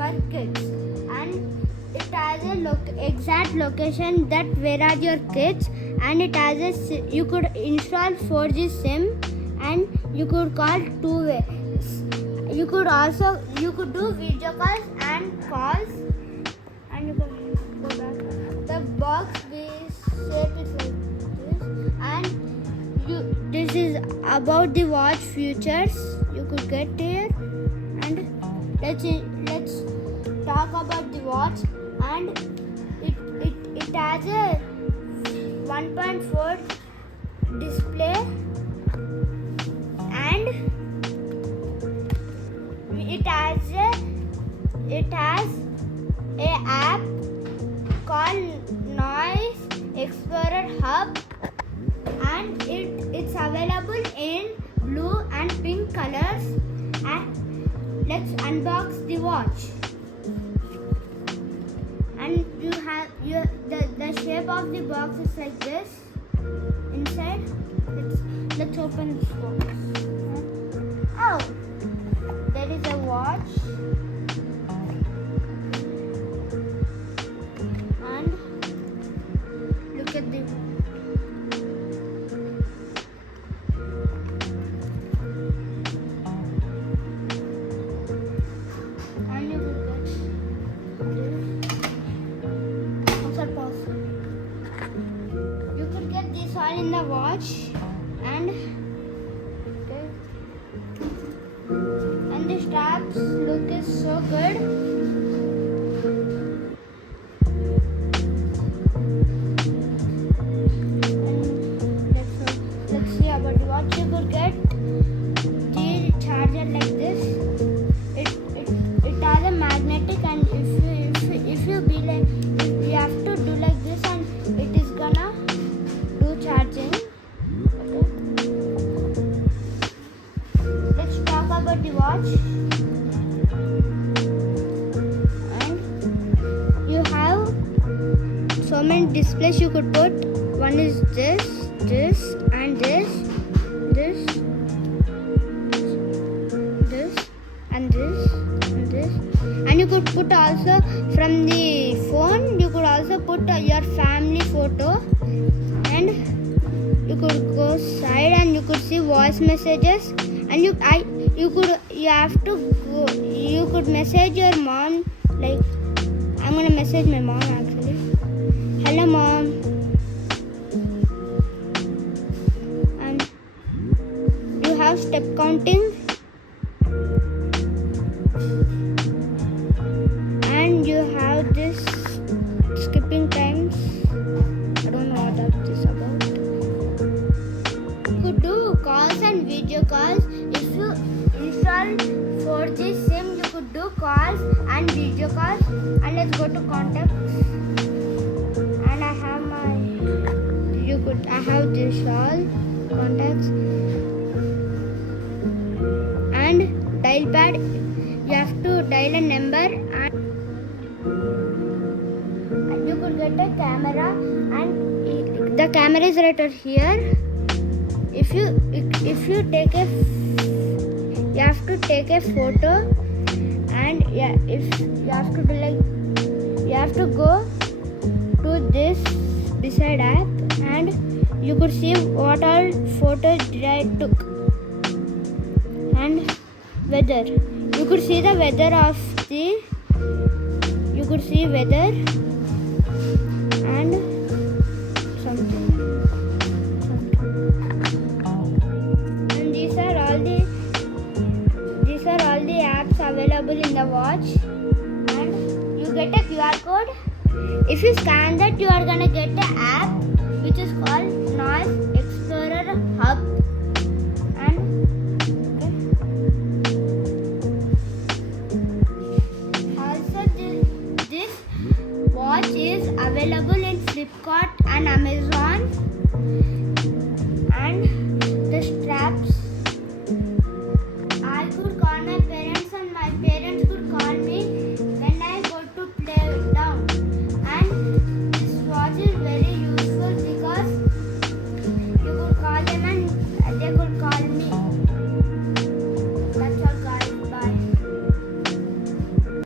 for kids, and it has a exact location that where are your kids, and it has you could install 4G SIM, and you could call two ways. You could do video calls and calls, and you can go back. The box shape is like this, and this is about the watch features you could get here. And let's talk about the watch. And it has a 1.4 display, and it has a app called Noise Explorer Hub, and it's available in blue and pink colors. And let's unbox the watch. And you have the shape of the box is like this. Inside, let's open this box. Oh, there is a watch, and look at the in the watch, and the straps look is so good. And let's see about the watch. You could get the charger like this. It has a magnetic, and if you be like, you have to do like this, and it is gonna charging. Okay. Let's talk about the watch. And you have so many displays you could put. One is this, and this, and this. And you could put also from the phone, you could also put your family photo. And you could go side, and you could see voice messages, and you could message your mom. Like, I'm gonna message my mom actually. Hello mom. And you have step counting, and you have this skipping times. I don't know what that is about. You could do calls and video calls. If you install 4G SIM, you could do calls and video calls. And let's go to contacts. And I have this all contacts. And dial pad. You have to dial a number, and you could get a camera, and the camera is right over here. If you take you have to take a photo, and if you have to do like, you have to go to this beside app, and you could see what all photos did I took. And weather, you could see the weather of the, you could see weather and something. And these are all the apps available in the watch. And you get a QR code. If you scan that, you are gonna get an app